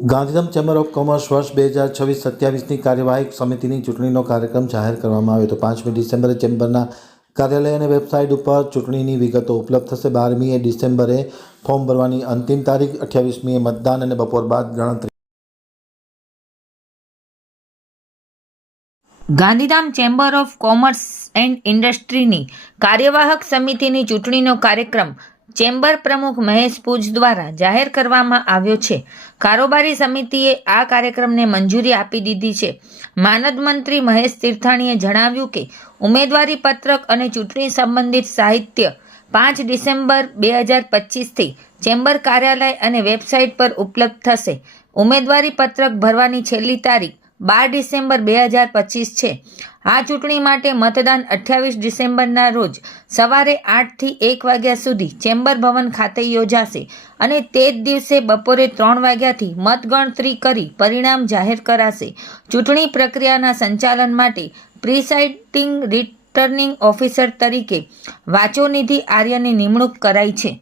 Gandhidham chamber of commerce વર્ષ 2026-27ની કાર્યવાહક સમિતિની ચૂંટણીનો કાર્યક્રમ જાહેર કરવામાં આવ્યો હતો। 5મી ડિસેમ્બરે ચેમ્બરના કાર્યાલય અને વેબસાઇટ ઉપર ચૂંટણીની વિગતો ઉપલબ્ધ થશે। 12મી ડિસેમ્બરે ફોર્મ ભરવાની અંતિમ તારીખ, 28મીએ મતદાન અને બપોર બાદ ગણતરી। Gandhidham chamber of commerce and ઇન્ડસ્ટ્રીની કાર્યવાહક સમિતિની ચૂંટણીનો કાર્યક્રમ ચેમ્બર પ્રમુખ મહેશ પૂજ દ્વારા જાહેર કરવામાં આવ્યો છે। કારોબારી સમિતિએ આ કાર્યક્રમને મંજૂરી આપી દીધી છે। માનદ મંત્રી મહેશ તીર્થાણીએ જણાવ્યું કે ઉમેદવારી પત્રક અને ચૂંટણી સંબંધિત સાહિત્ય 5 ડિસેમ્બર 2025થી ચેમ્બર કાર્યાલય અને વેબસાઇટ પર ઉપલબ્ધ થશે। ઉમેદવારી પત્રક ભરવાની છેલ્લી તારીખ 12 ડિસેમ્બર 2025 છે। આ ચૂંટણી માટે મતદાન 28 ડિસેમ્બરના રોજ સવારે 8 થી 1 વાગ્યા સુધી ચેમ્બર ભવન ખાતે યોજાશે અને તે જ દિવસે બપોરે 3 વાગ્યાથી મતગણતરી કરી પરિણામ જાહેર કરાશે। ચૂંટણી પ્રક્રિયાના સંચાલન માટે પ્રિસાઇડિંગ રિટર્નિંગ ઓફિસર તરીકે વાચોનિધિ આર્યની નિમણૂક કરાઈ છે।